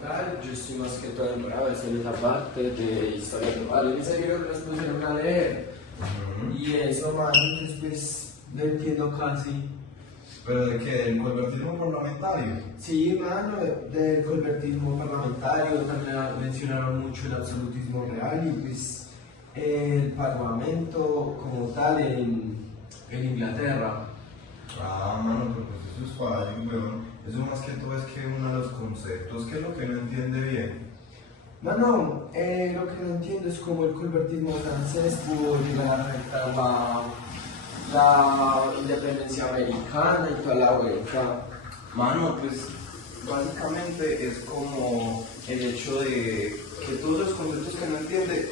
tal, yo estoy más que todo enamorado de hacer esa parte de historia global. En ese libro nos pusieron a leer. Y eso, mano, pues lo entiendo casi. ¿Pero de qué? ¿Del colbertismo parlamentario? Sí, mano, del colbertismo parlamentario, también mencionaron mucho el absolutismo real y pues el parlamento como tal en Inglaterra. Ah, mano, pero pues eso es fácil, weón. Eso más que todo es que uno de los conceptos, que es lo que no entiende bien. Mano, lo que no entiendo es cómo el colbertismo francés pudo llegar a afectar la independencia americana y toda la vuelta. Mano, pues básicamente es como el hecho de que todos los conceptos que no entiende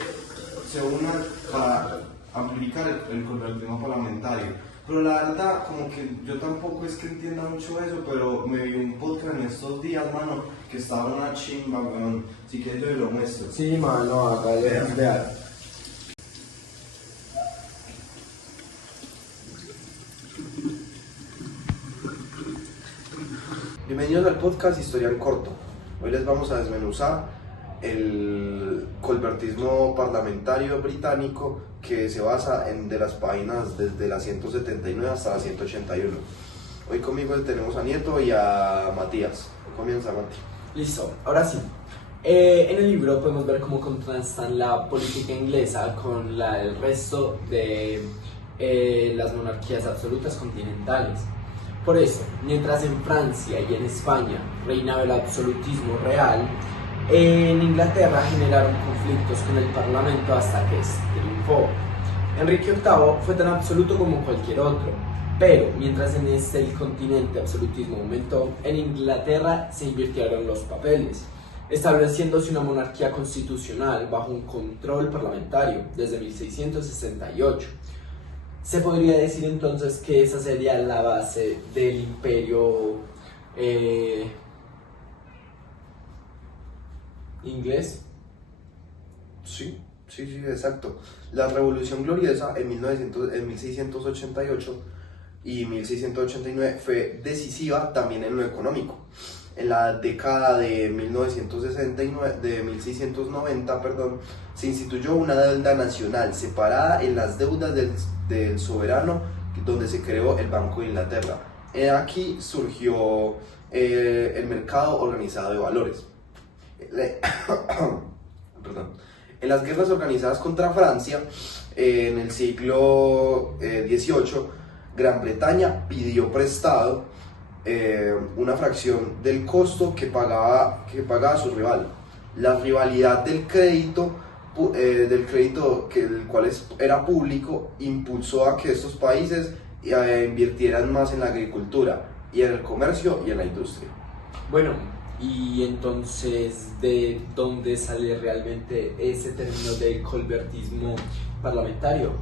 se unan para amplificar el colbertismo parlamentario. Pero la verdad, como que yo tampoco es que entienda mucho eso, pero me vi un podcast en estos días, mano, que estaba una chimba, weón. Si quieres yo lo muestro. Sí, mano, hágale, vean. Bienvenidos al podcast Historia en Corto. Hoy les vamos a desmenuzar el colbertismo parlamentario británico que se basa en de las páginas desde la 179 hasta la 181. Hoy conmigo tenemos a Nieto y a Matías. Comienza, Mati. Listo, ahora sí. En el libro podemos ver cómo contrastan la política inglesa con la del resto de las monarquías absolutas continentales. Por eso, mientras en Francia y en España reinaba el absolutismo real, en Inglaterra generaron conflictos con el Parlamento hasta que este triunfó. Enrique VIII fue tan absoluto como cualquier otro, pero mientras en el continente absolutismo aumentó, en Inglaterra se invirtieron los papeles, estableciéndose una monarquía constitucional bajo un control parlamentario desde 1668. Se podría decir entonces que esa sería la base del imperio inglés. Sí, exacto. La Revolución Gloriosa en 1688 y 1689 fue decisiva también en lo económico. En la década de 1690, se instituyó una deuda nacional separada en las deudas del soberano, donde se creó el Banco de Inglaterra. Aquí surgió el mercado organizado de valores. En las guerras organizadas contra Francia, en el siglo XVIII, Gran Bretaña pidió prestado una fracción del costo que pagaba su rival. La rivalidad del crédito que el cual era público, impulsó a que estos países invirtieran más en la agricultura y en el comercio y en la industria. Bueno, y entonces, ¿de dónde sale realmente ese término del colbertismo parlamentario?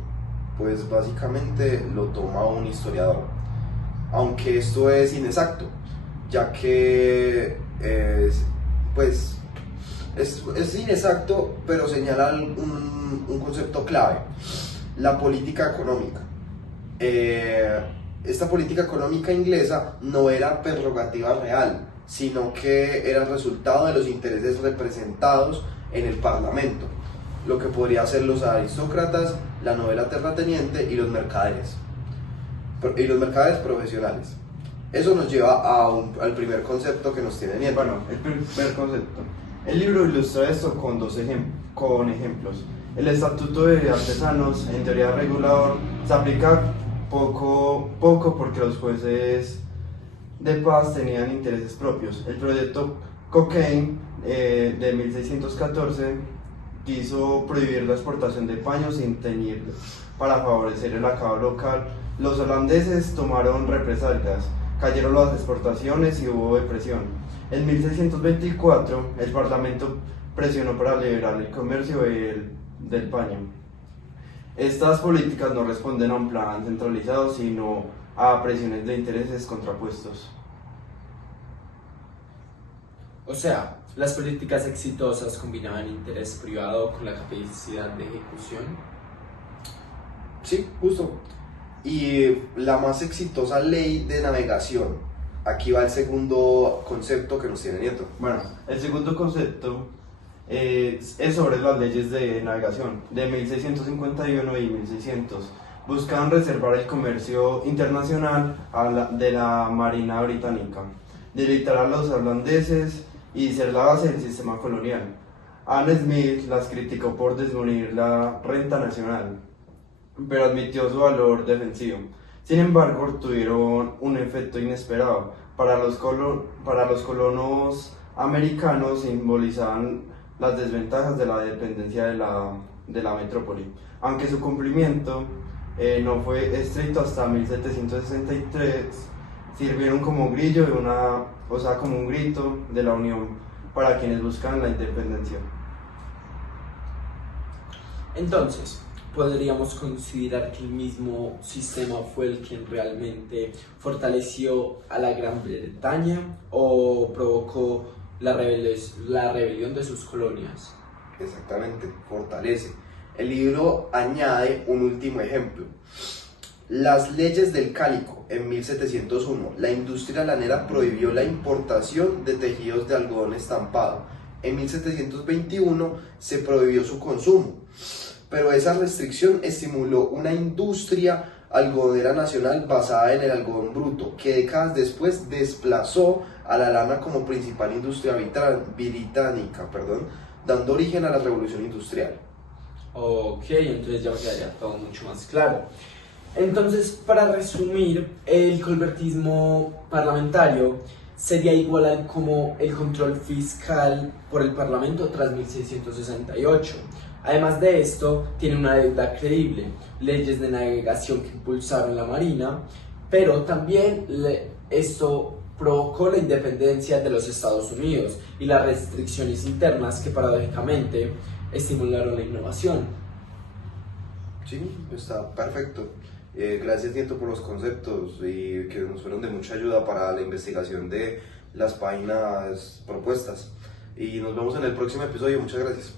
Pues básicamente lo toma un historiador, aunque esto es inexacto, ya que es inexacto, pero señala un concepto clave: la política económica. Esta política económica inglesa no era prerrogativa real, sino que era el resultado de los intereses representados en el Parlamento, lo que podría ser los aristócratas, la novela terrateniente y los mercaderes profesionales. Eso nos lleva al primer concepto que nos tiene Nieto. Bueno, el primer concepto. El libro ilustra esto con con ejemplos. El estatuto de artesanos, en teoría regulador, se aplica poco porque los jueces de paz tenían intereses propios. El proyecto Cochrane de 1614 quiso prohibir la exportación de paños sin teñir para favorecer el acabado local. Los holandeses tomaron represalias, cayeron las exportaciones y hubo depresión. En 1624 el Parlamento presionó para liberar el comercio del paño. Estas políticas no responden a un plan centralizado, sino a presiones de intereses contrapuestos. O sea, las políticas exitosas combinaban interés privado con la capacidad de ejecución. Sí, justo. Y la más exitosa ley de navegación aquí va el segundo concepto que nos tiene Nieto. Bueno, el segundo concepto es sobre las leyes de navegación de 1651 y 1600. Buscaban reservar el comercio internacional de la Marina Británica, debilitar a los holandeses y ser la base del sistema colonial. Adam Smith las criticó por disminuir la renta nacional, pero admitió su valor defensivo. Sin embargo, tuvieron un efecto inesperado. Para los colonos americanos simbolizaban las desventajas de la dependencia de la metrópoli, aunque su cumplimiento no fue estricto hasta 1763, sirvieron como grillo como un grito de la unión para quienes buscan la independencia. Entonces, podríamos considerar que el mismo sistema fue el quien realmente fortaleció a la Gran Bretaña o provocó la rebelión de sus colonias. Exactamente, fortalece. El libro añade un último ejemplo. Las leyes del cálico en 1701. La industria lanera prohibió la importación de tejidos de algodón estampado. En 1721 se prohibió su consumo, pero esa restricción estimuló una industria algodonera nacional basada en el algodón bruto, que décadas después desplazó a la lana como principal industria británica, dando origen a la revolución industrial. Ok, entonces ya me quedaría todo mucho más claro. Entonces, para resumir, el colbertismo parlamentario sería igual como el control fiscal por el Parlamento tras 1668. Además de esto, tiene una deuda creíble, leyes de navegación que impulsaron la Marina, pero también esto provocó la independencia de los Estados Unidos y las restricciones internas que paradójicamente estimularon la innovación. Sí, está perfecto. Gracias, Nieto, por los conceptos y que nos fueron de mucha ayuda para la investigación de las páginas propuestas. Y nos vemos en el próximo episodio. Muchas gracias.